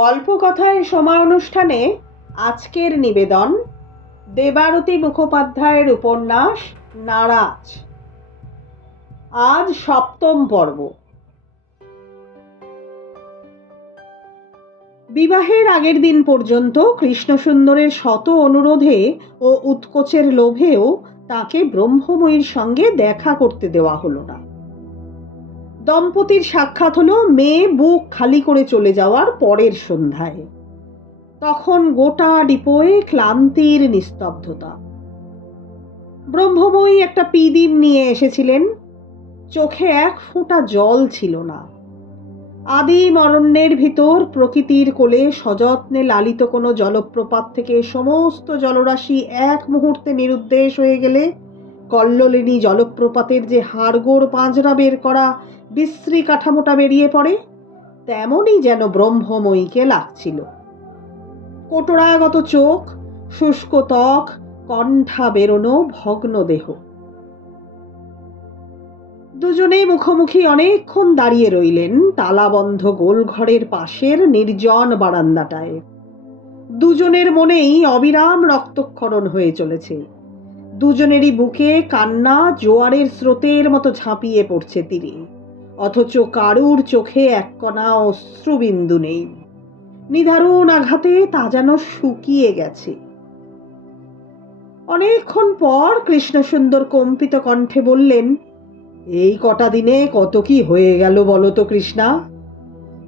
গল্প কথায় সময় অনুষ্ঠানে আজকের নিবেদন, দেবারতী মুখোপাধ্যায়ের উপন্যাস, নারাজ। আজ সপ্তম পর্ব। বিবাহের আগের দিন পর্যন্ত কৃষ্ণসুন্দরের শত অনুরোধে ও উৎকোচের লোভেও তাকে ব্রহ্মময়ীর সঙ্গে দেখা করতে দেওয়া হলো না। দম্পতির সাক্ষাৎ হলো মেয়ে বুক খালি করে চলে যাওয়ার পরের সন্ধ্যায়। তখন গোটা ডিপোয়ে ক্লান্তির নিস্তব্ধতা। ব্রহ্মময়ী একটা পিদিম নিয়ে এসেছিলেন। চোখে এক ফোঁটা জল ছিল না। আদিম অরণ্যের ভিতর প্রকৃতির কোলে সযত্নে লালিত কোনো জলপ্রপাত থেকে সমস্ত জলরাশি এক মুহূর্তে নিরুদ্দেশ হয়ে গেলে কল্লোলিনী জলপ্রপাতের যে হাড়গোড় পাঁজরা বের করা বিশ্রী কাঠামোটা বেরিয়ে পড়ে, তেমনই যেন ব্রহ্মময়ীকে লাগছিল। কোটরাগত চোখ, শুষ্ক ত্বক, কণ্ঠা বেরোনো ভগ্ন দেহ। দুজনেই মুখোমুখি অনেকক্ষণ দাঁড়িয়ে রইলেন তালাবন্ধ গোলঘরের পাশের নির্জন বারান্দাটায়। দুজনের মনেই অবিরাম রক্তক্ষরণ হয়ে চলেছে। দুজনেরই বুকে কান্না, জোয়ারের স্রোতের মতো ঝাঁপিয়ে পড়ছে তীরে অথচ কারুর চোখে এক কণা অশ্রুবিন্দু নেই। নিধারুণ আঘাতে তা যেন শুকিয়ে গেছে। অনেকক্ষণ পর কৃষ্ণসুন্দর কম্পিত কণ্ঠে বললেন, এই কটা দিনে কত কি হয়ে গেল বলো তো কৃষ্ণা?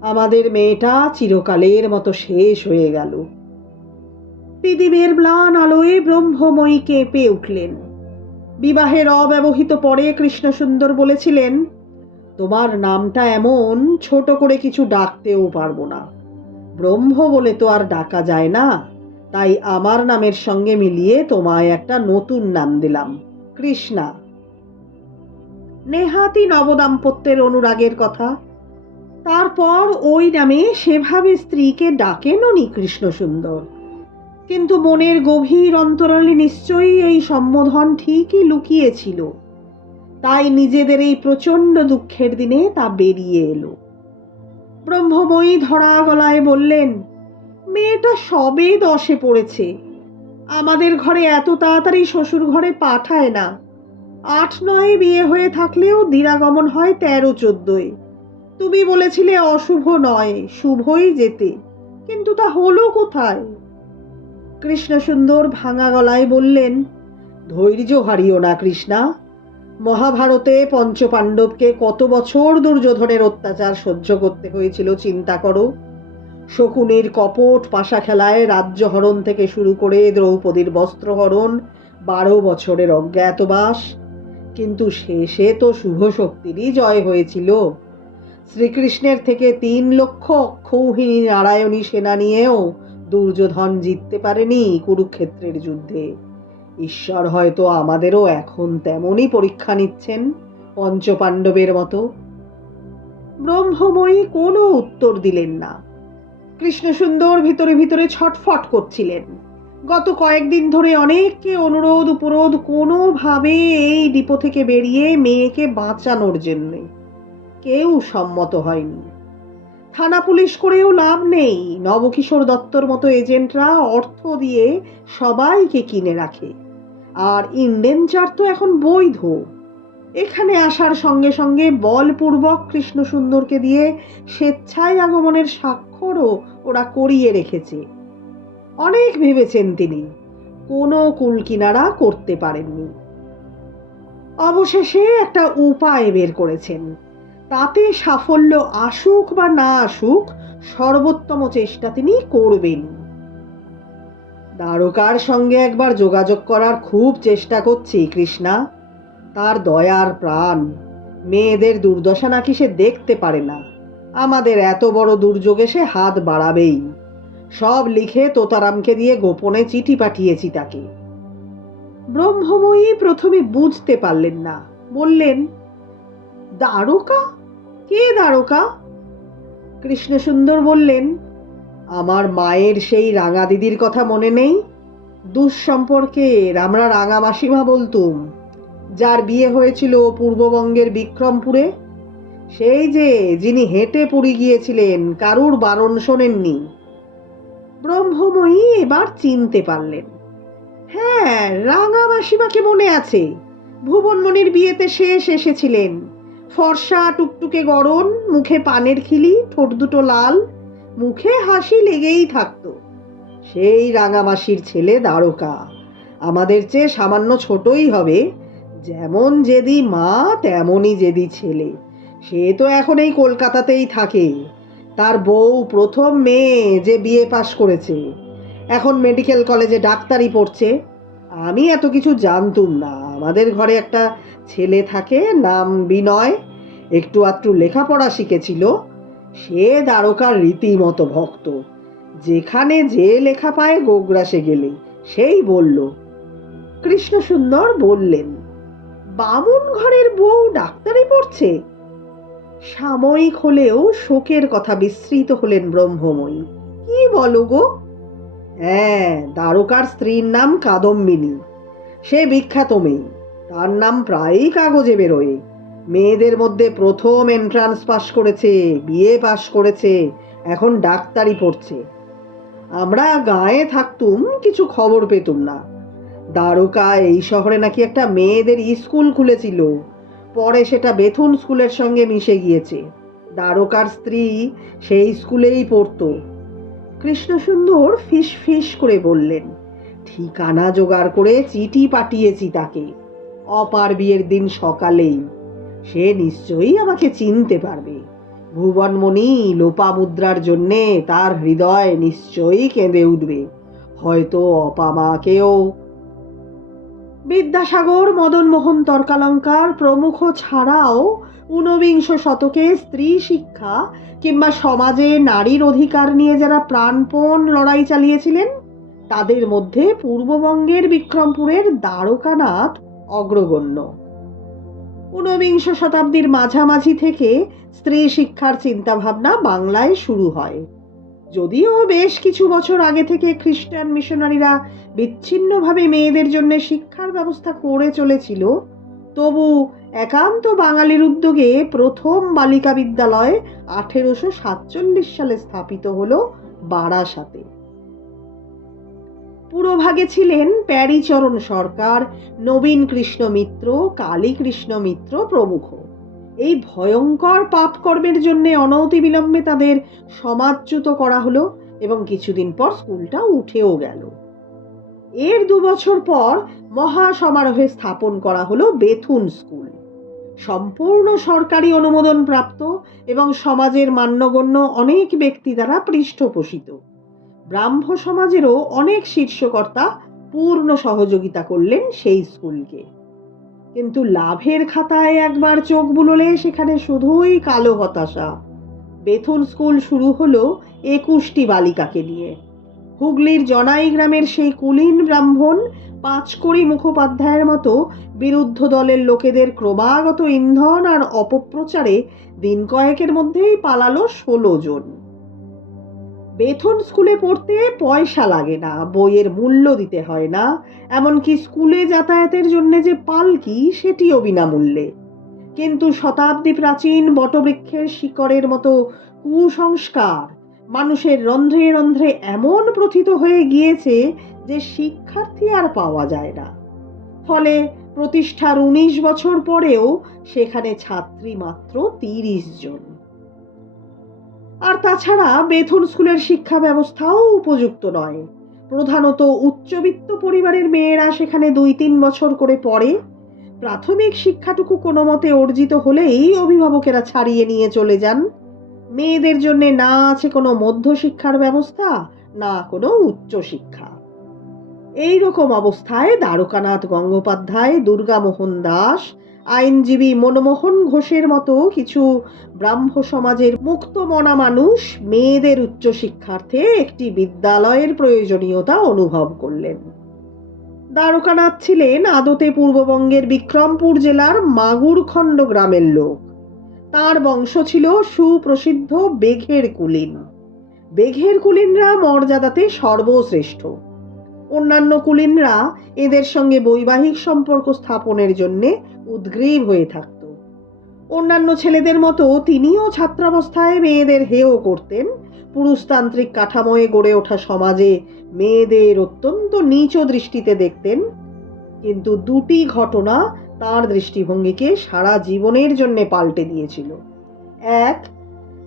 আমাদের মেয়েটা চিরকালের মতো শেষ হয়ে গেল। পৃথিবীর ম্লান আলোয় ব্রহ্মময়ী কেঁপে উঠলেন। বিবাহের অব্যবহিত পরে কৃষ্ণসুন্দর বলেছিলেন, তোমার নামটা এমন, ছোট করে কিছু ডাকতেও পারব না। ব্রহ্ম বলে তো আর ডাকা যায় না। তাই আমার নামের সঙ্গে মিলিয়ে তোমায় একটা নতুন নাম দিলাম, কৃষ্ণা। নেহাতি নবদাম্পত্যের অনুরাগের কথা। তারপর ওই নামে সেভাবে স্ত্রীকে ডাকেনও নি কৃষ্ণসুন্দর। কিন্তু মনের গভীর অন্তরালে নিশ্চয়ই এই সম্বোধন ঠিকই লুকিয়েছিল। তাই নিজেদের এই প্রচণ্ড দুঃখের দিনে তা বেরিয়ে এলো। ব্রহ্মময়ী ধরা গলায় বললেন, মেয়েটা সবে দশে পড়েছে। আমাদের ঘরে এত তাড়াতাড়ি শ্বশুর ঘরে পাঠায় না। আট নয়ে বিয়ে হয়ে থাকলেও দিরাগমন হয় তেরো চোদ্দোয়। তুমি বলেছিলে অশুভ নয়, শুভই যেতে। কিন্তু তা হলো কোথায়? কৃষ্ণসুন্দর ভাঙা গলায় বললেন, ধৈর্য হারিও না কৃষ্ণা। মহাভারতে পঞ্চপাণ্ডবকে কত বছর দুর্যোধনের অত্যাচার সহ্য করতে হয়েছিল চিন্তা করো। শকুনের কপট পাশা খেলায় রাজ্য হরণ থেকে শুরু করে দ্রৌপদীর বস্ত্রহরণ বারো বছরের অজ্ঞাতবাস কিন্তু শেষে তো শুভ শক্তিরই জয় হয়েছিল। শ্রীকৃষ্ণের থেকে তিন লক্ষ অক্ষৌহিনী নারায়ণী সেনা নিয়েও দুর্যোধন জিততে পারেনি কুরুক্ষেত্রের যুদ্ধে। ঈশ্বর হয়তো আমাদেরও এখন তেমনই পরীক্ষা নিচ্ছেন পঞ্চপাণ্ডবের মতো। ব্রহ্মময়ী কোনো উত্তর দিলেন না। কৃষ্ণসুন্দর ভিতরে ভিতরে ছটফট করছিলেন। গত কয়েকদিন ধরে অনেককে অনুরোধ উপরোধ কোনোভাবে এই ডিপো থেকে বেরিয়ে মেয়েকে বাঁচানোর জন্যে। কেউ সম্মত হয়নি। থানা পুলিশ করেও লাভ নেই। নবকিশোর দত্তর মতো এজেন্টরা অর্থ দিয়ে সবাইকে কিনে রাখে। আর ইন্ডেঞ্জার তো এখন বৈধ। এখানে আসার সঙ্গে সঙ্গে বলপূর্বক কৃষ্ণ সুন্দরকে দিয়ে স্বেচ্ছায় আগমনের স্বাক্ষরও ওরা করিয়ে রেখেছে। অনেক ভেবেছেন তিনি। কোনো কুলকিনারা করতে পারেননি। অবশেষে একটা উপায় বের করেছেন। তাতে সাফল্য আসুক বা না আসুক, সর্বোত্তম চেষ্টা তিনি করবেন। দ্বারকার সঙ্গে একবার যোগাযোগ করার খুব চেষ্টা করছি, কৃষ্ণা। তার দয়ার প্রাণ। মেয়েদের দুর্দশা নাকি সে দেখতে পারে না। আমাদের এত বড় দুর্যোগে সে হাত বাড়াবেই। সব লিখে তোতারামকে দিয়ে গোপনে চিঠি পাঠিয়েছি তাকে। ব্রহ্মময়ী প্রথমে বুঝতে পারলেন না। বললেন, দ্বারকা? কে দ্বারকা? কৃষ্ণসুন্দর বললেন, আমার মায়ের সেই রাঙা দিদির কথা মনে নেই? দুঃসম্পর্কের আমরা রাঙা মাসিমা বলতুম, যার বিয়ে হয়েছিল পূর্ববঙ্গের বিক্রমপুরে। সেই যে যিনি হেঁটে পুরী গিয়েছিলেন, কারুর বারণ শোনেননি। ব্রহ্মময়ী এবার চিনতে পারলেন। হ্যাঁ রাঙা মাসিমাকে মনে আছে। ভুবনমণির বিয়েতে শেষ এসেছিলেন। ফর্সা টুকটুকে গরম, মুখে পানের খিলি, ঠোঁট দুটো লাল, মুখে হাসি লেগেই থাকতো। সেই রাঙামাসির ছেলে দ্বারকা। আমাদের চেয়ে সামান্য ছোটই হবে। যেমন জেদি মা, তেমনই জেদি ছেলে। সে তো এখন এই কলকাতাতেই থাকে। তার বউ প্রথম মেয়ে যে বিয়ে পাশ করেছে। এখন মেডিকেল কলেজে ডাক্তারি পড়ছে। আমি এত কিছু জানতুম না। আমাদের ঘরে একটা ছেলে থাকে, নাম বিনয়। একটু আধটু লেখাপড়া শিখেছিল। সে দ্বারকার রীতিমতো ভক্ত। যেখানে যে লেখা পায় গোগ্রাসে গেলে, সেই বলল কৃষ্ণ সুন্দর বললেন, বামুন ঘরের বউ ডাক্তারি পড়ছে। সাময়িক হলেও শোকের কথা বিস্মৃত হলেন ব্রহ্মময়ী। কি বলো গো? হ্যাঁ দ্বারকার স্ত্রীর নাম কাদম্বিনী। সে বিখ্যাত মেয়ে। তার নাম প্রায়ই কাগজে বেরোয়। মেয়েদের মধ্যে প্রথম এন্ট্রান্স পাশ করেছে বিয়ে পাশ করেছে, এখন ডাক্তারি পড়ছে। আমরা গায়ে থাকতুম, কিছু খবর পেতুম না। দ্বারকা এই শহরে নাকি একটা মেয়েদের স্কুল খুলেছিল। পরে সেটা বেথুন স্কুলের সঙ্গে মিশে গিয়েছে। দ্বারকার স্ত্রী সেই স্কুলেই পড়তো। কৃষ্ণসুন্দর ফিস ফিস করে বললেন ঠিকানা জোগাড় করে চিঠি পাঠিয়েছি তাকে। অপার বিয়ের দিন সকালেই। সে নিশ্চয়ই আমাকে চিনতে পারবে। ভুবনমণি লোপামুদ্রার জন্যে তার হৃদয় নিশ্চয়ই কেঁদে উঠবে। হয়তো অপামাকেও বিদ্যাসাগর মদনমোহন তর্কালঙ্কার প্রমুখ ছাড়াও ঊনবিংশ শতকে স্ত্রী শিক্ষা কিংবা সমাজে নারীর অধিকার নিয়ে যারা প্রাণপণ লড়াই চালিয়েছিলেন তাদের মধ্যে পূর্ববঙ্গের বিক্রমপুরের দ্বারকানাথ অগ্রগণ্য। ঊনবিংশ শতাব্দীর মাঝামাঝি থেকে স্ত্রী শিক্ষার চিন্তাভাবনা বাংলায় শুরু হয়। যদিও বেশ কিছু বছর আগে থেকে খ্রিস্টান মিশনারিরা বিচ্ছিন্নভাবে মেয়েদের জন্য শিক্ষার ব্যবস্থা করে চলেছিল, তবু একান্ত বাঙালির উদ্যোগে প্রথম বালিকা বিদ্যালয় আঠেরোশো সাতচল্লিশ সালে স্থাপিত হলো বারাসাতে। পুরোভাগে ছিলেন প্যারিচরণ সরকার, নবীন কৃষ্ণ মিত্র, কালী কৃষ্ণ মিত্র প্রমুখ। এই ভয়ঙ্কর পাপকর্মের জন্য অনতিবিলম্বে তাদের সমাজচ্যুত করা হলো এবং কিছুদিন পর স্কুলটা উঠেও গেল। এর দু বছর পর মহা সমারোহে স্থাপন করা হলো বেথুন স্কুল। সম্পূর্ণ সরকারি অনুমোদন প্রাপ্ত এবং সমাজের মান্যগণ্য অনেক ব্যক্তি দ্বারা পৃষ্ঠপোষিত। ব্রাহ্ম সমাজেরও অনেক শীর্ষকর্তা পূর্ণ সহযোগিতা করলেন সেই স্কুলকে। কিন্তু লাভের খাতায় একবার চোখ বুলোলে সেখানে শুধুই কালো হতাশা। বেথুন স্কুল শুরু হলো একুশটি বালিকাকে নিয়ে। হুগলির জনাই গ্রামের সেই কুলীন ব্রাহ্মণ পাঁচকড়ি মুখোপাধ্যায়ের মতো বিরুদ্ধ দলের লোকেদের ক্রমাগত ইন্ধন আর অপপ্রচারে দিন কয়েকের মধ্যেই পালালো ষোলো জন। বেথুন স্কুলে পড়তে পয়সা লাগে না, বইয়ের মূল্য দিতে হয় না, এমনকি স্কুলে যাতায়াতের জন্য যে পালকি সেটিও বিনামূল্যে। কিন্তু শতাব্দী প্রাচীন বটবৃক্ষের শিকড়ের মতো কুসংস্কার মানুষের রন্ধ্রে রন্ধ্রে এমন প্রথিত হয়ে গিয়েছে যে শিক্ষার্থী আর পাওয়া যায় না। ফলে প্রতিষ্ঠার উনিশ বছর পরেও সেখানে ছাত্রী মাত্র তিরিশ জন। আর তাছাড়া বেথুন স্কুলের শিক্ষা ব্যবস্থাও উপযুক্ত নয়। প্রধানত উচ্চবিত্ত পরিবারের মেয়েরা সেখানে দুই তিন বছর করে পড়ে। প্রাথমিক শিক্ষাটুকু কোনো মতে অর্জিত হলেই অভিভাবকেরা ছাড়িয়ে নিয়ে চলে যান। মেয়েদের জন্যে না আছে কোনো মধ্যশিক্ষার ব্যবস্থা, না কোনো উচ্চশিক্ষা এই রকম অবস্থায় দ্বারকানাথ গঙ্গোপাধ্যায়, দুর্গামোহন দাস আইনজীবী মনমোহন ঘোষের মতো কিছু ব্রাহ্ম সমাজের মুক্তমনা মানুষ মেয়েদের উচ্চশিক্ষার্থে একটি বিদ্যালয়ের প্রয়োজনীয়তা অনুভব করলেন। দ্বারকানাথ ছিলেন আদতে পূর্ববঙ্গের বিক্রমপুর জেলার মাগুরখণ্ড গ্রামের লোক। তার বংশ ছিল সুপ্রসিদ্ধ বেঘের কুলিন। বেঘের কুলিনরা মর্যাদাতে সর্বশ্রেষ্ঠ। অন্যান্য কুলিনরা এদের সঙ্গে বৈবাহিক সম্পর্ক স্থাপনের জন্যে উদ্গ্রীব হয়ে থাকত। অন্যান্য ছেলেদের মতো তিনিও ছাত্রাবস্থায় মেয়েদের হেয় করতেন। পুরুষতান্ত্রিক কাঠামোয় গড়ে ওঠা সমাজে মেয়েদের অত্যন্ত নিচ দৃষ্টিতে দেখতেন। কিন্তু দুটি ঘটনা তার দৃষ্টিভঙ্গিকে সারা জীবনের জন্যে পাল্টে দিয়েছিল। এক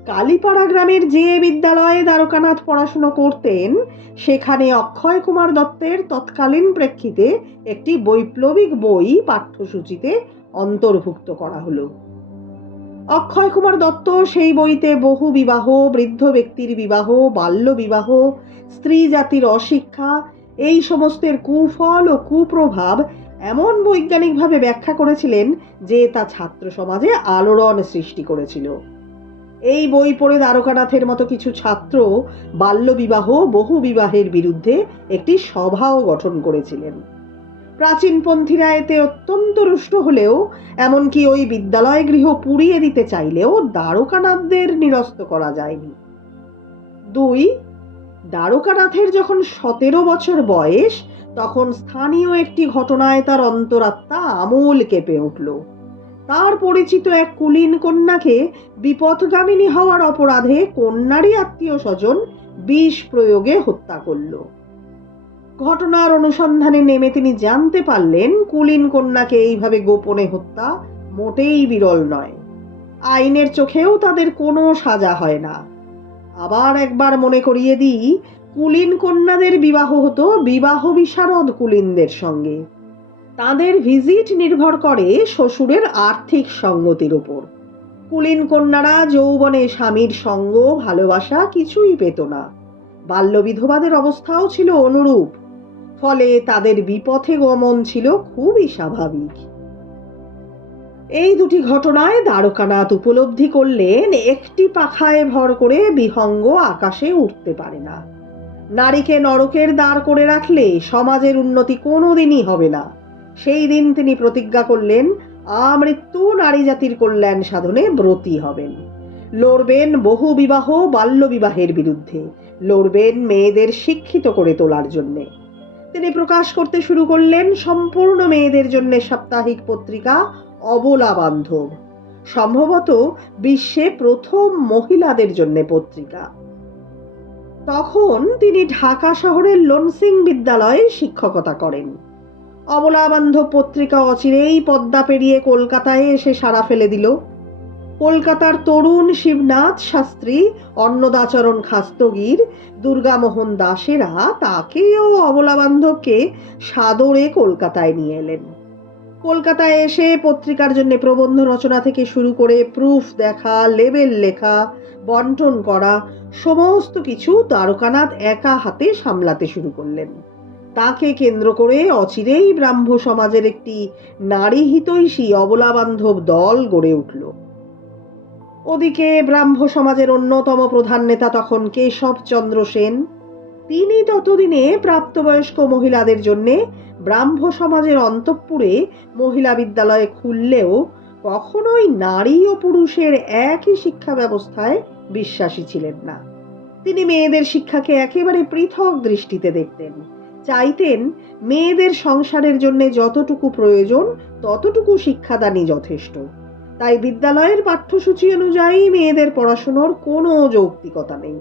কালীপাড়া গ্রামের যে বিদ্যালয়ে দ্বারকানাথ পড়াশুনো করতেন, সেখানে অক্ষয় কুমার দত্তের তৎকালীন প্রেক্ষিতে একটি বৈপ্লবিক বই পাঠ্যসূচিতে অন্তর্ভুক্ত করা হলো। অক্ষয় কুমার দত্ত সেই বইতে বহু বিবাহ, বৃদ্ধ ব্যক্তির বিবাহ, বাল্য বিবাহ, স্ত্রী জাতির অশিক্ষা, এই সমস্তের কুফল ও কুপ্রভাব এমন বৈজ্ঞানিকভাবে ব্যাখ্যা করেছিলেন যে তা ছাত্র সমাজে আলোড়ন সৃষ্টি করেছিল। এই বই পড়ে দ্বারকানাথের মতো কিছু ছাত্র বাল্যবিবাহ বহু বিবাহের বিরুদ্ধে একটি সভাও গঠন করেছিলেন। প্রাচীনপন্থীরা এতে অত্যন্ত রুষ্ট হলেও, এমনকি ওই বিদ্যালয় গৃহ পুড়িয়ে দিতে চাইলেও দ্বারকানাথদের নিরস্ত করা যায়নি। দুই, দ্বারকানাথের যখন সতেরো বছর বয়স, তখন স্থানীয় একটি ঘটনায় তার অন্তরাত্মা আমূল কেঁপে উঠল। তার পরিচিত এক কুলীন কন্যাকে বিপথগামিনী হওয়ার অপরাধে কন্যারই আত্মীয় স্বজন বিষ প্রয়োগে হত্যা করল। ঘটনার অনুসন্ধানে নেমে তিনি জানতে পারলেন, কুলীন কন্যাকে এইভাবে গোপনে হত্যা মোটেই বিরল নয়। আইনের চোখেও তাদের কোনো সাজা হয় না। আবার একবার মনে করিয়ে দিই, কুলীন কন্যাদের বিবাহ হতো বিবাহ বিশারদ কুলীনদের সঙ্গে। তাদের ভিজিট নির্ভর করে শ্বশুরের আর্থিক সঙ্গতির উপর। কুলীন কন্যারা যৌবনে স্বামীর সঙ্গ, ভালোবাসা কিছুই পেত না। বাল্যবিধবাদের অবস্থাও ছিল অনুরূপ। ফলে তাদের বিপথে গমন ছিল খুবই স্বাভাবিক। এই দুটি ঘটনায় দ্বারকানাথ উপলব্ধি করলেন, একটি পাখায় ভর করে বিহঙ্গ আকাশে উঠতে পারে না। নারীকে নরকের দাঁড় করে রাখলে সমাজের উন্নতি কোনোদিনই হবে না। সেই দিন তিনি প্রতিজ্ঞা করলেন, আমৃত্যু নারী জাতির কল্যাণ সাধনে ব্রতী হবেন। লড়বেন বহু বিবাহ বাল্য বিবাহের বিরুদ্ধে। লড়বেন মেয়েদের শিক্ষিত করে তোলার জন্যে। তিনি প্রকাশ করতে শুরু করলেন, সম্পূর্ণ মেয়েদের জন্য সাপ্তাহিক পত্রিকা অবলা বান্ধব। সম্ভবত বিশ্বে প্রথম মহিলাদের জন্য পত্রিকা। তখন তিনি ঢাকা শহরের লনসিং বিদ্যালয়ে শিক্ষকতা করেন। অবলা বান্ধব পত্রিকা অচিরেই পদ্মা পেরিয়ে কলকাতায় এসে সাড়া ফেলে দিল। কলকাতার তরুণ শিবনাথ শাস্ত্রী, অন্নদাচরণ খাস্তগীর, দুর্গামোহন দাসেরা তাকেও অবলা বান্ধবকে সাদরে কলকাতায় নিয়ে এলেন। কলকাতায় এসে পত্রিকার জন্য প্রবন্ধ রচনা থেকে শুরু করে প্রুফ দেখা, লেবেল লেখা, বন্টন করা, সমস্ত কিছু দ্বারকানাথ একা হাতে সামলাতে শুরু করলেন। তাকে কেন্দ্র করে অচিরেই ব্রাহ্ম সমাজের একটি নারী হিতৈষী অবলাবান্ধব দল গড়ে উঠল। ওদিকে ব্রাহ্ম সমাজের অন্যতম প্রধান নেতা তখন কেশবচন্দ্র সেন। তিনি ততদিনে প্রাপ্তবয়স্ক মহিলাদের জন্য ব্রাহ্ম সমাজের অন্তঃপুরে মহিলা বিদ্যালয়ে খুললেও কখনোই নারী ও পুরুষের একই শিক্ষা ব্যবস্থায় বিশ্বাসী ছিলেন না। তিনি মেয়েদের শিক্ষাকে একেবারে পৃথক দৃষ্টিতে দেখতেন। চাইতেন মেয়েদের সংসারের জন্য যতটুকু প্রয়োজন, ততটুকু শিক্ষাদানই যথেষ্ট। তাই বিদ্যালয়ের পাঠ্যসূচি অনুযায়ী মেয়েদের পড়াশুনোর কোনো যৌক্তিকতা নেই।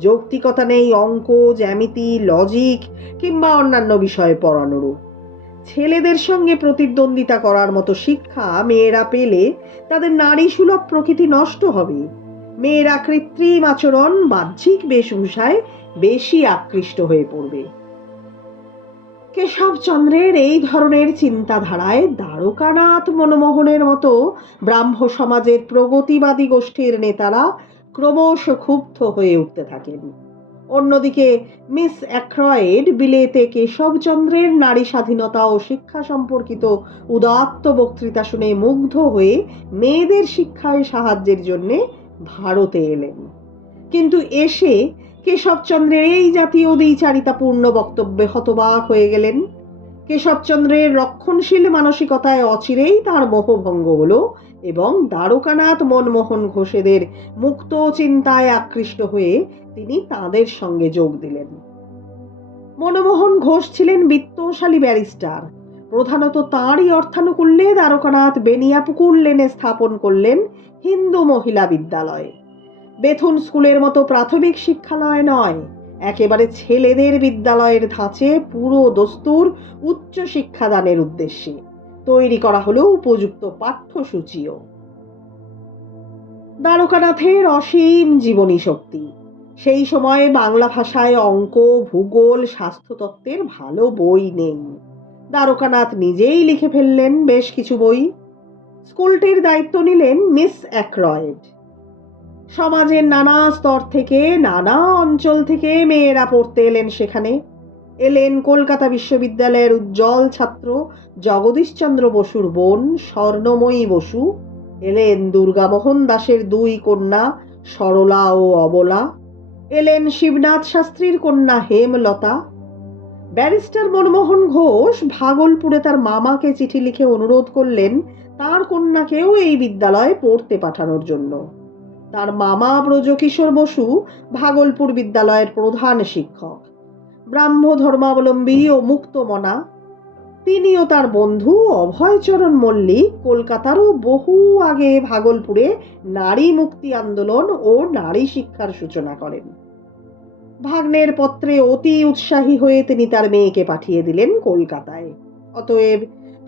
যৌক্তিকতা নেই অঙ্ক জ্যামিতি, লজিক কিংবা অন্যান্য বিষয়ে পড়ানোরও। ছেলেদের সঙ্গে প্রতিদ্বন্দ্বিতা করার মতো শিক্ষা মেয়েরা পেলে তাদের নারী সুলভ প্রকৃতি নষ্ট হবে। মেয়েরা কৃত্রিম আচরণ, বাহ্যিক বেশভূষায় বেশি আকৃষ্ট হয়ে পড়বে। কেশবচন্দ্রের এই ধরনের চিন্তাধারায় দ্বারকানাথ মনমোহনের মতো ব্রাহ্ম সমাজের প্রগতিবাদী গোষ্ঠীর নেতারা ক্রমশ ক্ষুব্ধ হয়ে উঠতে থাকেন। অন্যদিকে মিস অ্যাক্রয়েড বিলেতে কেশবচন্দ্রের নারী স্বাধীনতা ও শিক্ষা সম্পর্কিত উদাত্ত বক্তৃতা শুনে মুগ্ধ হয়ে মেয়েদের শিক্ষায় সাহায্যের জন্যে ভারতে এলেন। কিন্তু এসে কেশবচন্দ্রের এই জাতীয় দ্বিচারিতাপূর্ণ বক্তব্যে হতবাক হয়ে গেলেন। কেশবচন্দ্রের রক্ষণশীল মানসিকতায় অচিরেই তার মোহভঙ্গ হল এবং দ্বারকানাথ মনমোহন ঘোষেদের মুক্ত চিন্তায় আকৃষ্ট হয়ে তিনি তাদের সঙ্গে যোগ দিলেন। মনমোহন ঘোষ ছিলেন বিত্তশালী ব্যারিস্টার। প্রধানত তাঁরই অর্থানুকূল্যে দ্বারকানাথ বেনিয়াপুকুর লেনে স্থাপন করলেন হিন্দু মহিলা বিদ্যালয়। বেথুন স্কুলের মতো প্রাথমিক শিক্ষালয় নয়। একেবারে ছেলেদের বিদ্যালয়ের ধাঁচে পুরো দস্তুর উচ্চ শিক্ষাদানের উদ্দেশ্যে। তৈরি করা হলো উপযুক্ত পাঠ্যসূচিও। দ্বারকানাথের অসীম জীবনী শক্তি। সেই সময়ে বাংলা ভাষায় অঙ্ক, ভূগোল, স্বাস্থ্যতত্ত্বের ভালো বই নেই। দ্বারকানাথ নিজেই লিখে ফেললেন বেশ কিছু বই। স্কুলটির দায়িত্ব নিলেন মিস অ্যাক্রয়েড। সমাজের নানা স্তর থেকে, নানা অঞ্চল থেকে মেয়েরা পড়তে এলেন সেখানে। এলেন কলকাতা বিশ্ববিদ্যালয়ের উজ্জ্বল ছাত্র জগদীশচন্দ্র বসুর বোন স্বর্ণময়ী বসু। এলেন দুর্গামোহন দাসের দুই কন্যা সরলা ও অবলা। এলেন শিবনাথ শাস্ত্রীর কন্যা হেমলতা। ব্যারিস্টার মনমোহন ঘোষ ভাগলপুরে তার মামাকে চিঠি লিখে অনুরোধ করলেন তার কন্যাকেও এই বিদ্যালয়ে পড়তে পাঠানোর জন্য। তার মামা ব্রজকিশোর বসু ভাগলপুর বিদ্যালয়ের প্রধান শিক্ষক। ব্রাহ্ম ধর্মাবলম্বী ও মুক্তমনা। তিনি ও তার বন্ধু অভয়চরণ মল্লিক কলকাতারও বহু আগে ভাগলপুরে নারী মুক্তি আন্দোলন ও নারী শিক্ষার সূচনা করেন। ভাগ্নের পত্রে অতি উৎসাহী হয়ে তিনি তার মেয়েকে পাঠিয়ে দিলেন কলকাতায়। অতএব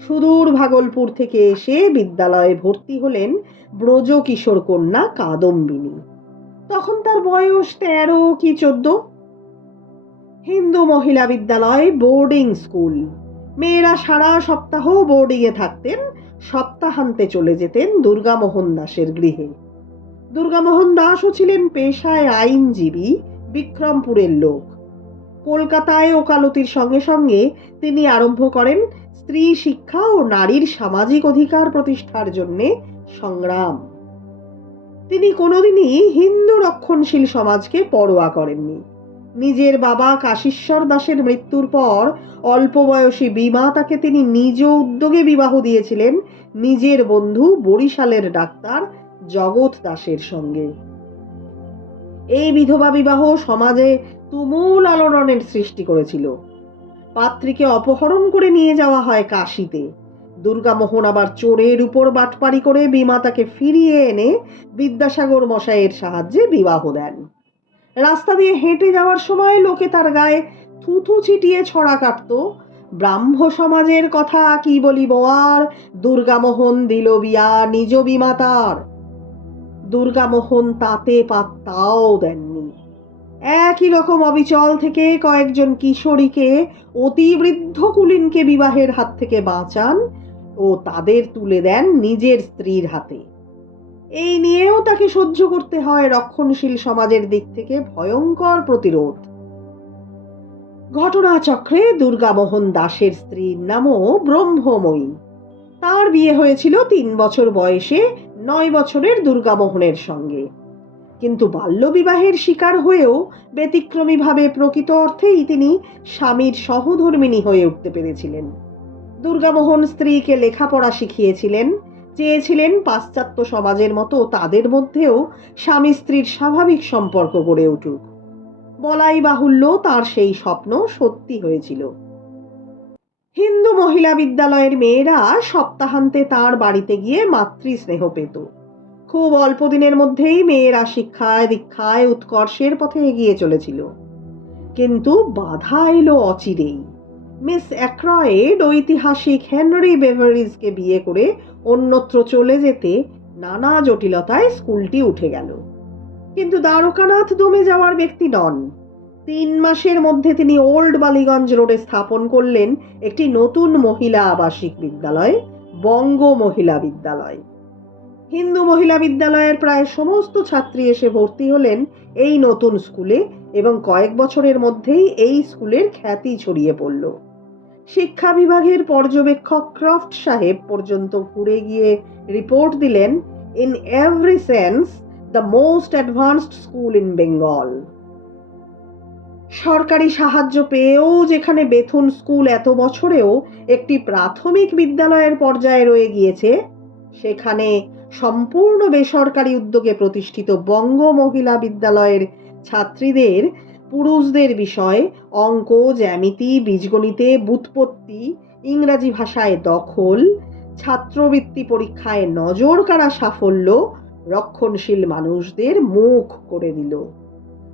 সুদূর ভাগলপুর থেকে এসে বিদ্যালয়ে ভর্তি হলেন ব্রজকিশোর কন্যা কাদম্বিনী। তখন তার বয়স তেরো কি চোদ্দ? হিন্দু মহিলা বিদ্যালয় বোর্ডিং স্কুল। মেয়েরা সারা সপ্তাহ বোর্ডিংয়ে থাকতেন, সপ্তাহান্তে চলে যেতেন দুর্গামোহন দাসের গৃহে। দুর্গামোহন দাসও ছিলেন পেশায় আইনজীবী, বিক্রমপুরের লোক। কলকাতায় ওকালতির সঙ্গে সঙ্গে তিনি আরম্ভ করেন স্ত্রী শিক্ষা ও নারীর সামাজিক অধিকার প্রতিষ্ঠার জন্যে সংগ্রাম। তিনি কোনোদিনই হিন্দু রক্ষণশীল সমাজকে পরোয়া করেননি। নিজের বাবা কাশীশ্বর দাসের মৃত্যুর পর অল্প বয়সী বিমা তাকে তিনি নিজ উদ্যোগে বিবাহ দিয়েছিলেন নিজের বন্ধু বরিশালের ডাক্তার জগৎ দাসের সঙ্গে। এই বিধবা বিবাহ সমাজে তুমুল আলোড়নের সৃষ্টি করেছিল। পাত্রীকে অপহরণ করে নিয়ে যাওয়া হয় কাশিতে। দুর্গামোহন আবার চোরের উপর বাটপারি করে বিমাতাকে ফিরিয়ে এনে বিদ্যাসাগর মশাইয়ের সাহায্যে বিবাহ দেন। রাস্তা দিয়ে হেঁটে যাওয়ার সময় লোকে তার গায়ে থুথু ছিটিয়ে ছড়া কাটত। ব্রাহ্ম সমাজের কথা কি বলিব আর? দুর্গামোহন দিল বিয়া নিজ বিমাতার। দুর্গামোহন তাতে পাত্তাও দেননি। একই রকম অবিচল থেকে কয়েকজন কিশোরীকে অতিবৃদ্ধ কুলিনকে বিবাহের হাত থেকে বাঁচান ও তাদের তুলে দেন নিজের স্ত্রীর হাতে। এই নিয়েও তাকে সহ্য করতে হয় রক্ষণশীল সমাজের দিক থেকে ভয়ঙ্কর প্রতিরোধ। ঘটনাচক্রে দুর্গামোহন দাসের স্ত্রীর নামও ব্রহ্মময়ী। তার বিয়ে হয়েছিল তিন বছর বয়সে, নয় বছরের দুর্গামোহনের সঙ্গে। কিন্তু বাল্যবিবাহের শিকার হয়েও ব্যতিক্রমীভাবে প্রকৃত অর্থেই তিনি স্বামীর সহধর্মিণী হয়ে উঠতে পেরেছিলেন। দুর্গামোহন স্ত্রীকে লেখাপড়া শিখিয়েছিলেন, চেয়েছিলেন পাশ্চাত্য সমাজের মতো তাদের মধ্যেও স্বামী স্ত্রীর স্বাভাবিক সম্পর্ক গড়ে উঠুক। বলাই বাহুল্য তার সেই স্বপ্ন সত্যি হয়েছিল। হিন্দু মহিলা বিদ্যালয়ের মেয়েরা সপ্তাহান্তে তার বাড়িতে গিয়ে মাতৃস্নেহ পেত। খুব অল্প দিনের মধ্যেই মেয়েরা শিক্ষায়, দীক্ষায়, উৎকর্ষের পথে এগিয়ে চলেছিল। কিন্তু বাধা এলো অচিরেই। মিস অ্যাক্রয়েড ঐতিহাসিক হেনরি বেভারিজকে বিয়ে করে অন্যত্র চলে যেতে নানা জটিলতায় স্কুলটি উঠে গেল। কিন্তু দ্বারকানাথ দমে যাওয়ার ব্যক্তি নন। তিন মাসের মধ্যে তিনি ওল্ড বালিগঞ্জ রোডে স্থাপন করলেন একটি নতুন মহিলা আবাসিক বিদ্যালয়, বঙ্গ মহিলা বিদ্যালয়। হিন্দু মহিলা বিদ্যালয়ের প্রায় সমস্ত ছাত্রী এসে ভর্তি হলেন এই নতুন স্কুলে এবং কয়েক বছরের মধ্যেই এই স্কুলের খ্যাতি ছড়িয়ে পড়ল। শিক্ষা বিভাগের পর্যবেক্ষক ক্রফট সাহেব পর্যন্ত ঘুরে গিয়ে রিপোর্ট দিলেন in every sense the most advanced school in Bengal সরকারি সাহায্য পেয়েও যেখানে বেথুন স্কুল এত বছরেও একটি প্রাথমিক বিদ্যালয়ের পর্যায়ে রয়ে গিয়েছে, সেখানে সম্পূর্ণ বেসরকারি উদ্যোগে প্রতিষ্ঠিত বঙ্গ মহিলা বিদ্যালয়ের ছাত্রীদের, পুরুষদের বিষয় অঙ্ক, জ্যামিতি, বীজগণিতে বুৎপত্তি, ইংরাজি ভাষায় দখল, ছাত্রবৃত্তি পরীক্ষায় নজর কাড়া সাফল্য রক্ষণশীল মানুষদের মুখ করে দিল।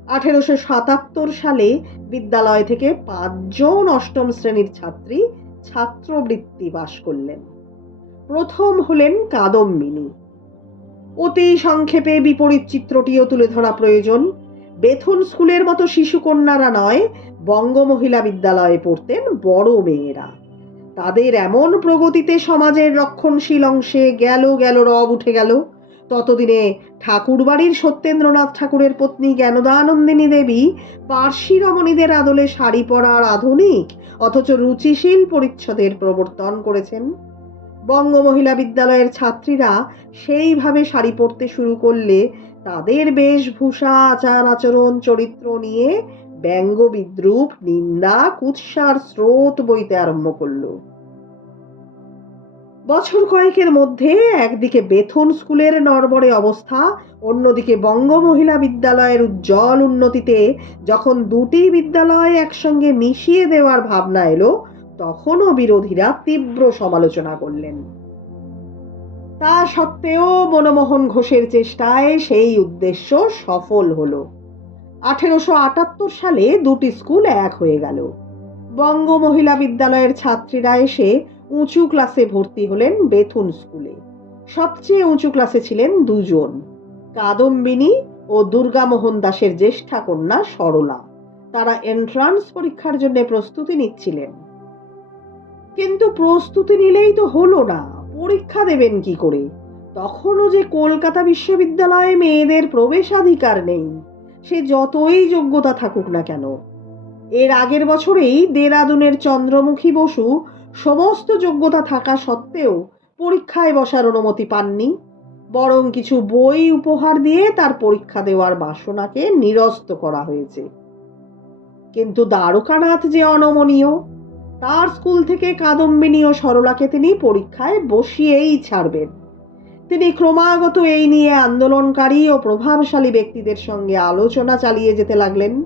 আঠেরোশো সাতাত্তর সালে বিদ্যালয় থেকে পাঁচজন অষ্টম শ্রেণির ছাত্রী ছাত্রবৃত্তি বাস করলেন। প্রথম হলেন কাদম্বিনী। অতি সংক্ষেপে বিপরীত চিত্রটিও তুলে ধরা প্রয়োজন। বেথুন স্কুলের মতো শিশুকন্যারা নয় বঙ্গ মহিলা বিদ্যালয়ে পড়তেন বড় মেয়েরা। তাদের এমন প্রগতিতে সমাজের রক্ষণশীল অংশে গেল গেল রব উঠে গেল। ততদিনে ঠাকুরবাড়ির সত্যেন্দ্রনাথ ঠাকুরের পত্নী জ্ঞানদানন্দিনী দেবী পার্সি রমণীদের আদলে শাড়ি পরার আধুনিক, অথচ রুচিশীল পরিচ্ছদের প্রবর্তন করেছেন। বঙ্গ মহিলা বিদ্যালয়ের ছাত্রীরা সেইভাবে শাড়ি পরতে শুরু করলে তাদের বেশভূষা, আচার আচরণ, চরিত্র নিয়ে ব্যঙ্গ বিদ্রুপ, নিন্দা, কুৎসার স্রোত বইতে আরম্ভ করল। বছর কয়েকের মধ্যে একদিকে বেথুন স্কুলের নড়বড়ে অবস্থা, অন্যদিকে বঙ্গ মহিলা বিদ্যালয়ের উজ্জ্বল উন্নতিতে যখন দুটি বিদ্যালয় একসঙ্গে মিশিয়ে দেওয়ার ভাবনা এলো তখনও বিরোধীরা তীব্র সমালোচনা করলেন। তা সত্ত্বেও মনমোহন ঘোষের চেষ্টায় সেই উদ্দেশ্য সফল হল। আঠেরোশো আটাত্তর সালে দুটি স্কুল এক হয়ে গেল। বঙ্গ মহিলা বিদ্যালয়ের ছাত্রীরা এসে উঁচু ক্লাসে ভর্তি হলেন বেথুন স্কুলে। সবচেয়ে উঁচু ক্লাসে ছিলেন দুজন, কাদম্বিনী ও দুর্গামোহন দাসের জ্যেষ্ঠা কন্যা সরলা। তারা এন্ট্রান্স পরীক্ষার জন্য প্রস্তুতি নিচ্ছিলেন। কিন্তু প্রস্তুতি নিলেই তো হলো না। পরীক্ষা দেবেন কি করে? তখনও যে কলকাতা বিশ্ববিদ্যালয়ে মেয়েদের প্রবেশাধিকার নেই, সে যতই যোগ্যতা থাকুক না কেন। এর আগের বছরেই দেরাদুনের চন্দ্রমুখী বসু সমস্ত যোগ্যতা থাকা সত্ত্বেও পরীক্ষায় বসার অনুমতি পাননি, বরং কিছু বই উপহার দিয়ে তার পরীক্ষা দেওয়ার বাসনাকে নিরস্ত করা হয়েছে। কিন্তু দ্বারকানাথ যে অনমনীয় তার স্কুল থেকে কাদম্বিনী ও সরলাকে তিনি পরীক্ষায় বসিয়েই ছাড়বেন। তিনি ক্রমাগত এই নিয়ে আন্দোলনকারী ও প্রভাবশালী ব্যক্তিদের সঙ্গে আলোচনা চালিয়ে যেতে লাগলেন।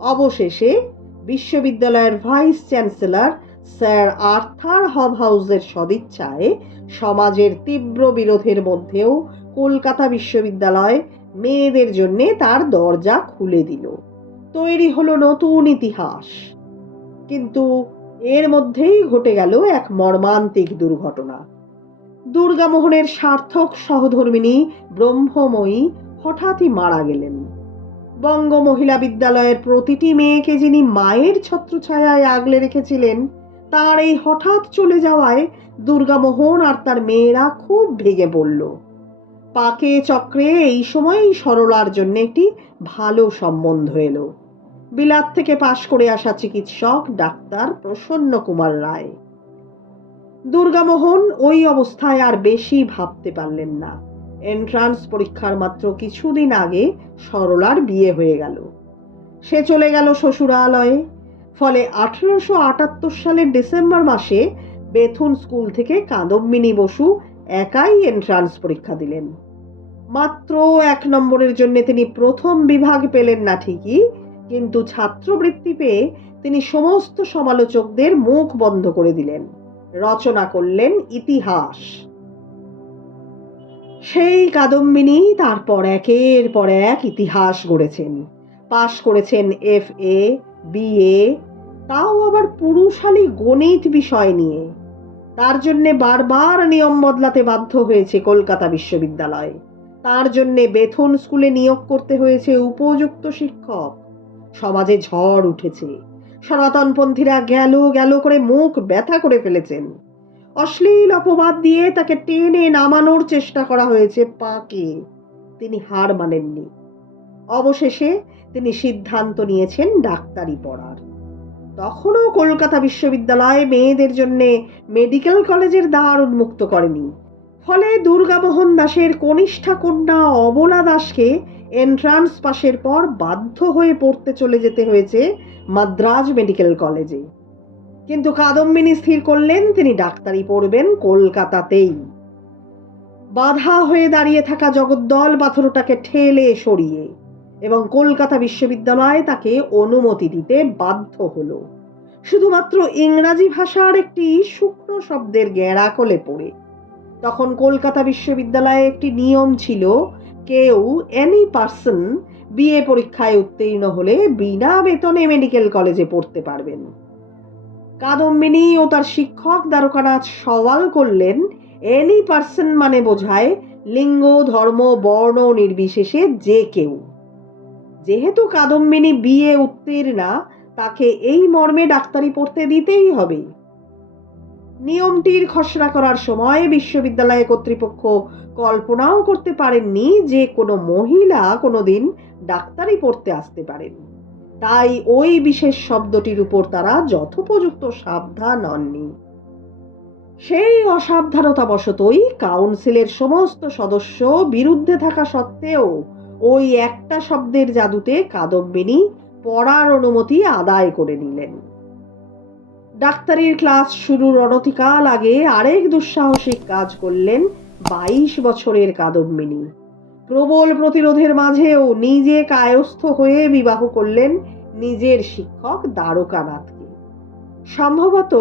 অবশেষে বিশ্ববিদ্যালয়ের ভাইস চ্যান্সেলর স্যার আর্থার হবহাউসের সদিচ্ছায় সমাজের তীব্র বিরোধের মধ্যেও কলকাতা বিশ্ববিদ্যালয় মেয়েদের জন্য তার দরজা খুলে দিল। তৈরি হলো নতুন ইতিহাস। কিন্তু এর মধ্যেই ঘটে গেল এক মর্মান্তিক দুর্ঘটনা। দুর্গামোহনের সার্থক সহধর্মিনী ব্রহ্মময়ী হঠাৎই মারা গেলেন। বঙ্গ মহিলা বিদ্যালয়ের প্রতিটি মেয়েকে যিনি মায়ের ছত্রছায়ায় আগলে রেখেছিলেন, তার এই হঠাৎ চলে যাওয়ায় দুর্গামোহন আর তার মেয়েরা খুব ভেঙে পড়ল। পাকে চক্রে এই সময়ই সরলার জন্য একটি ভালো সম্বন্ধ এলো। বিলাত থেকে পাশ করে আসা চিকিৎসক, ডাক্তার প্রসন্ন কুমার রায়। দুর্গামোহন ওই অবস্থায় আর বেশি ভাবতে পারলেন না। এন্ট্রান্স পরীক্ষার মাত্র কিছুদিন আগে সরলার বিয়ে হয়ে গেল। সে চলে গেল শ্বশুরালয়ে। ফলে আঠেরোশো আটাত্তর সালের ডিসেম্বর মাসে বেথুন স্কুল থেকে কাদম্বিনী বসু একাই এন্ট্রান্স পরীক্ষা দিলেন। মাত্র এক নম্বরের জন্য তিনি প্রথম বিভাগ পেলেন না ঠিকই। কিন্তু ছাত্রবৃত্তি পেয়ে তিনি সমস্ত সমালোচকদের মুখ বন্ধ করে দিলেন। রচনা করলেন ইতিহাস। সেই কাদম্বিনী তারপর একের পর এক ইতিহাস গড়েছেন। পাশ করেছেন এফ এ বিএ, তাও আবার পুরুষালী গণিত বিষয় নিয়ে। তার জন্যে বারবার নিয়ম বদলাতে বাধ্য হয়েছে কলকাতা বিশ্ববিদ্যালয়। তার জন্যে বেথন স্কুলে নিয়োগ করতে হয়েছে উপযুক্ত শিক্ষক। সমাজে ঝড় উঠেছে। সনাতনপন্থীরা গেল গেল করে মুখ ব্যথা করে ফেলেছেন। অশ্লীল অপবাদ দিয়ে তাকে টেনে নামানোর চেষ্টা করা হয়েছে পাকে। তিনি হার মানেননি। অবশেষে তিনি সিদ্ধান্ত নিয়েছেন ডাক্তারি পড়ার। তখনও কলকাতা বিশ্ববিদ্যালয় মেয়েদের জন্য মেডিকেল কলেজের দ্বার উন্মুক্ত করেনি। ফলে দুর্গামোহন দাসের কনিষ্ঠা কন্যা অবলা দাসকে এন্ট্রান্স পাশের পর বাধ্য হয়ে পড়তে চলে যেতে হয়েছে মাদ্রাজ মেডিকেল কলেজে। কিন্তু কাদম্বিনী স্থির করলেন, তিনি ডাক্তারি পড়বেন কলকাতাতেই। বাধা হয়ে দাঁড়িয়ে থাকা জগদ্দল পাথরটাকে ঠেলে সরিয়ে এবং কলকাতা বিশ্ববিদ্যালয় তাকে অনুমতি দিতে বাধ্য হলো। শুধুমাত্র ইংরাজি ভাষার একটি শুকনো শব্দের গেঁড়া কলে পড়ে। তখন কলকাতা বিশ্ববিদ্যালয়ে একটি নিয়ম ছিল কেউ এনি পার্সন বিএ পরীক্ষায় উত্তীর্ণ হলে বিনা বেতনে মেডিকেল কলেজে পড়তে পারবেন। কাদম্বিনী ও তার শিক্ষক দ্বারকানাথ সওয়াল করলেন এনি পার্সন মানে বোঝায় লিঙ্গ, ধর্ম, বর্ণ নির্বিশেষে যে কেউ। যেহেতু কাদম্বিনী বিয়ে উত্তীর্ণা, তাকে এই মর্মে ডাক্তারি পড়তে দিতেই হবে। নিয়মটির খসড়া করার সময় বিশ্ববিদ্যালয় কর্তৃপক্ষ কল্পনাও করতে পারেননি যে কোনো মহিলা কোনোদিন ডাক্তারি পড়তে আসতে পারেন। তাই ওই বিশেষ শব্দটির উপর তারা যথোপযুক্ত সাবধান হননি। সেই অসাবধানতাবশতই কাউন্সিলের সমস্ত সদস্য বিরুদ্ধে থাকা সত্ত্বেও ওই একটা শব্দের জাদুতে কাদম্বিনী পড়ার অনুমতি আদায় করে নিলেন। ডাক্তারির ক্লাস শুরুর অনতিকাল আগে আরেক দুঃসাহসিক কাজ করলেন বাইশ বছরের কাদম্বিনী। প্রবল প্রতিরোধের মাঝেও নিজে কায়স্থ হয়ে বিবাহ করলেন নিজের শিক্ষক দ্বারকানাথকে। সম্ভবত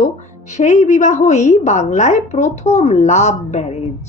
সেই বিবাহই বাংলায় প্রথম লাভ ম্যারেজ